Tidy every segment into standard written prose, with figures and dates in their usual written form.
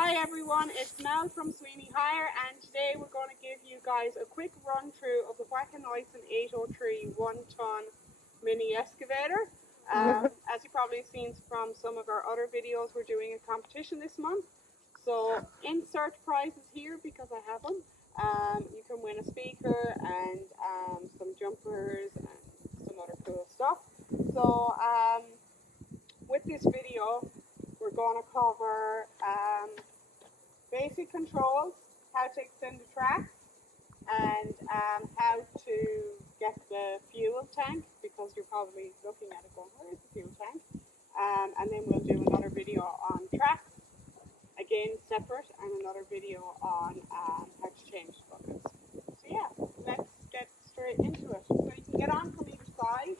Hi everyone, it's Mel from Sweeney Hire, and today we're going to give you guys a quick run through of the Wacker Neuson 803 1-ton mini excavator. As you probably have seen from some of our other videos, we're doing a competition this month. So insert prizes here because I have them. You can win a speaker and some jumpers and some other cool stuff. So with this video, we're going to cover basic controls, how to extend the tracks, and how to get the fuel tank, because you're probably looking at it going, where is the fuel tank? And then we'll do another video on tracks, again separate, and another video on how to change buckets. So yeah, let's get straight into it. So you can get on from either side.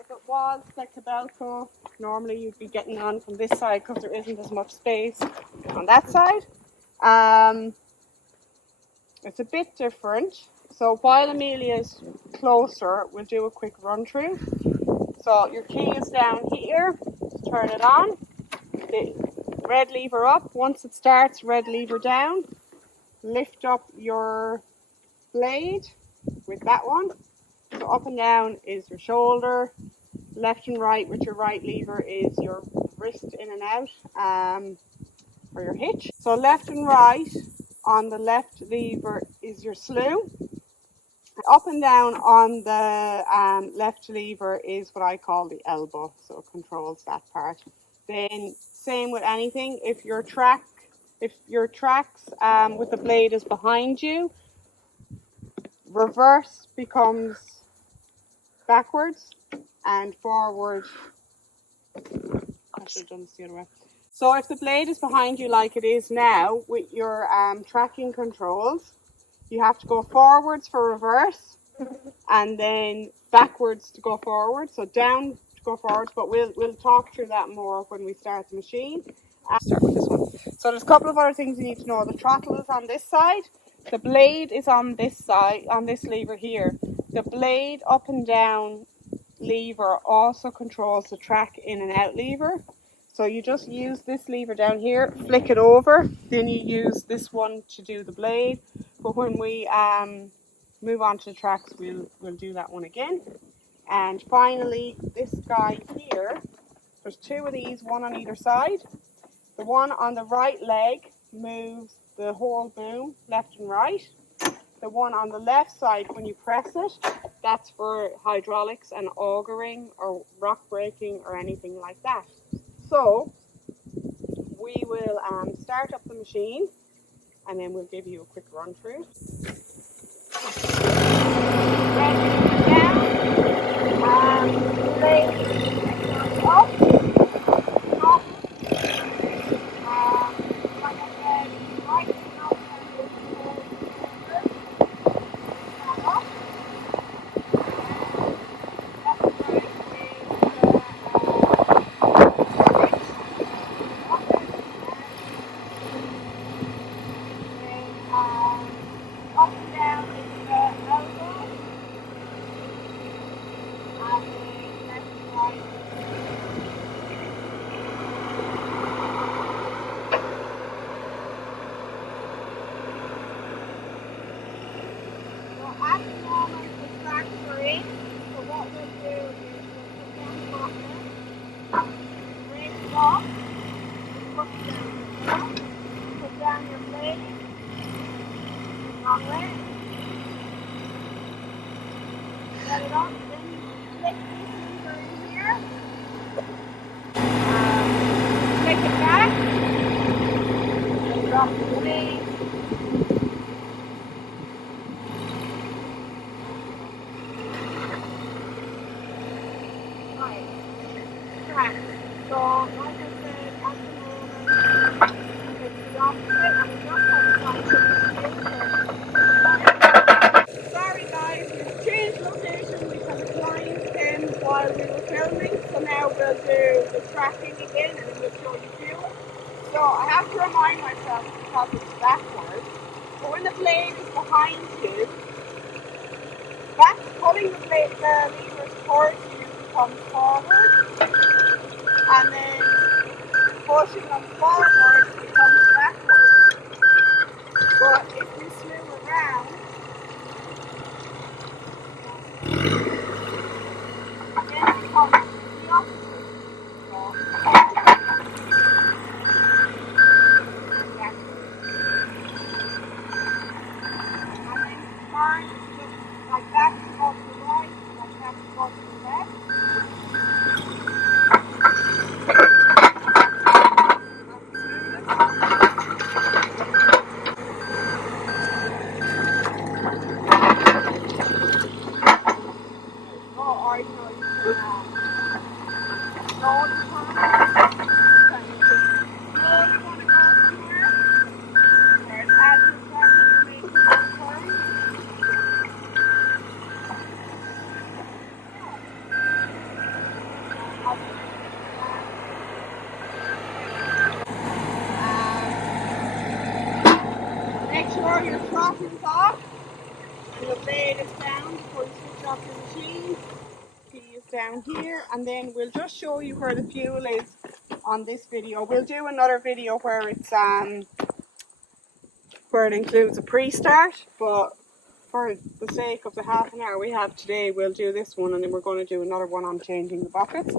If it was Excavator, normally you'd be getting on from this side because there isn't as much space on that side. It's a bit different. So while Amelia's closer, we'll do a quick run through. So your key is down here, turn it on, the red lever up. Once it starts, red lever down, lift up your blade with that one. So up and down is your shoulder, left and right with your right lever is your wrist in and out, or your hitch. So left and right, on the left lever is your slew. Up and down on the left lever is what I call the elbow, so it controls that part. Then same with anything, if your tracks with the blade is behind you, reverse becomes backwards and forward. I should have done this the other way. So if the blade is behind you like it is now with your tracking controls, you have to go forwards for reverse and then backwards to go forward. So down to go forwards, but we'll talk through that more when we start the machine. Start with this one. So there's a couple of other things you need to know. The throttle is on this side. The blade is on this side, on this lever here. The blade up and down lever also controls the track in and out lever. So you just use this lever down here, flick it over, then you use this one to do the blade. But when we move on to the tracks, we'll do that one again. And finally, this guy here, there's two of these, one on either side. The one on the right leg moves the whole boom left and right. The one on the left side, when you press it, that's for hydraulics and augering or rock breaking or anything like that. So we will start up the machine and then we'll give you a quick run through. Red down, blade up, up, like I said, right and up, and up. Up and down is the elbow, and then left and right. So at the moment the tracks are in, so what we'll do is we'll put down the button, raise it off, put down your blade, wrong way, set it up, then you flick this lever in here, flick it back, and drop the blade. Right. So like I said, at the moment it's the opposite, and we just have to sorry guys, we've changed location because the clients came while we were filming, so now we'll do the tracking again and then we'll show you fuel. So I have to remind myself because it's backwards. So when the blade is behind you, pulling the levers towards you becomes forward, and then pushing them forward becomes backwards. Oh, or you know, you can load the car. And you can slowly want to go somewhere. Whereas as you're tracking, you're making that turn. Make sure your throttle's off and the blade is down before you switch off the machine. Key is down here, and then we'll just show you where the fuel is on this video. We'll do another video where it's where it includes a pre-start, but for the sake of the half an hour we have today, we'll do this one, and then we're going to do another one on changing the buckets.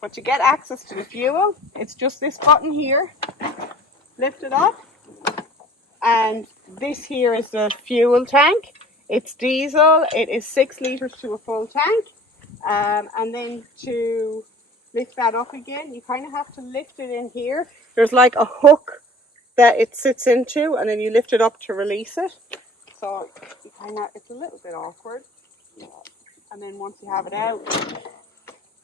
But to get access to the fuel, it's just this button here. Lift it up, and this here is the fuel tank. It's diesel. It is 6 litres to a full tank. And then to lift that up again, you kind of have to lift it in here. There's like a hook that it sits into, and then you lift it up to release it. So you it's a little bit awkward. And then once you have it out,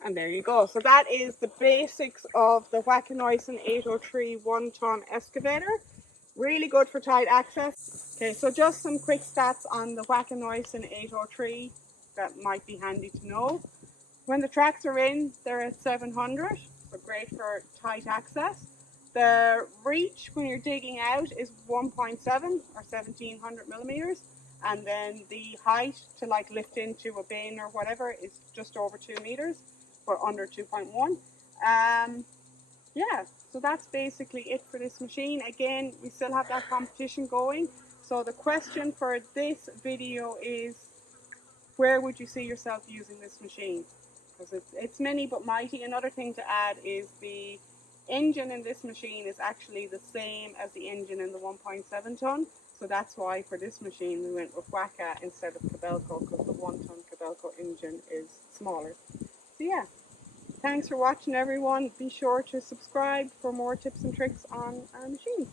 and there you go. So that is the basics of the Wacker Neuson 803 1-ton excavator. Really good for tight access. Okay, so just some quick stats on the Wacker Neuson 803 that might be handy to know. When the tracks are in, they're at 700, so great for tight access. The reach when you're digging out is 1.7 or 1700 millimeters, and then the height to like lift into a bin or whatever is just over 2 meters, but under 2.1. Yeah, so that's basically it for this machine. Again, we still have that competition going. So the question for this video is, where would you see yourself using this machine? Because it's mini but mighty. Another thing to add is the engine in this machine is actually the same as the engine in the 1.7 ton. So that's why for this machine we went with Wacker instead of Kobelco, because the 1-ton Kobelco engine is smaller. So yeah, thanks for watching everyone. Be sure to subscribe for more tips and tricks on our machines.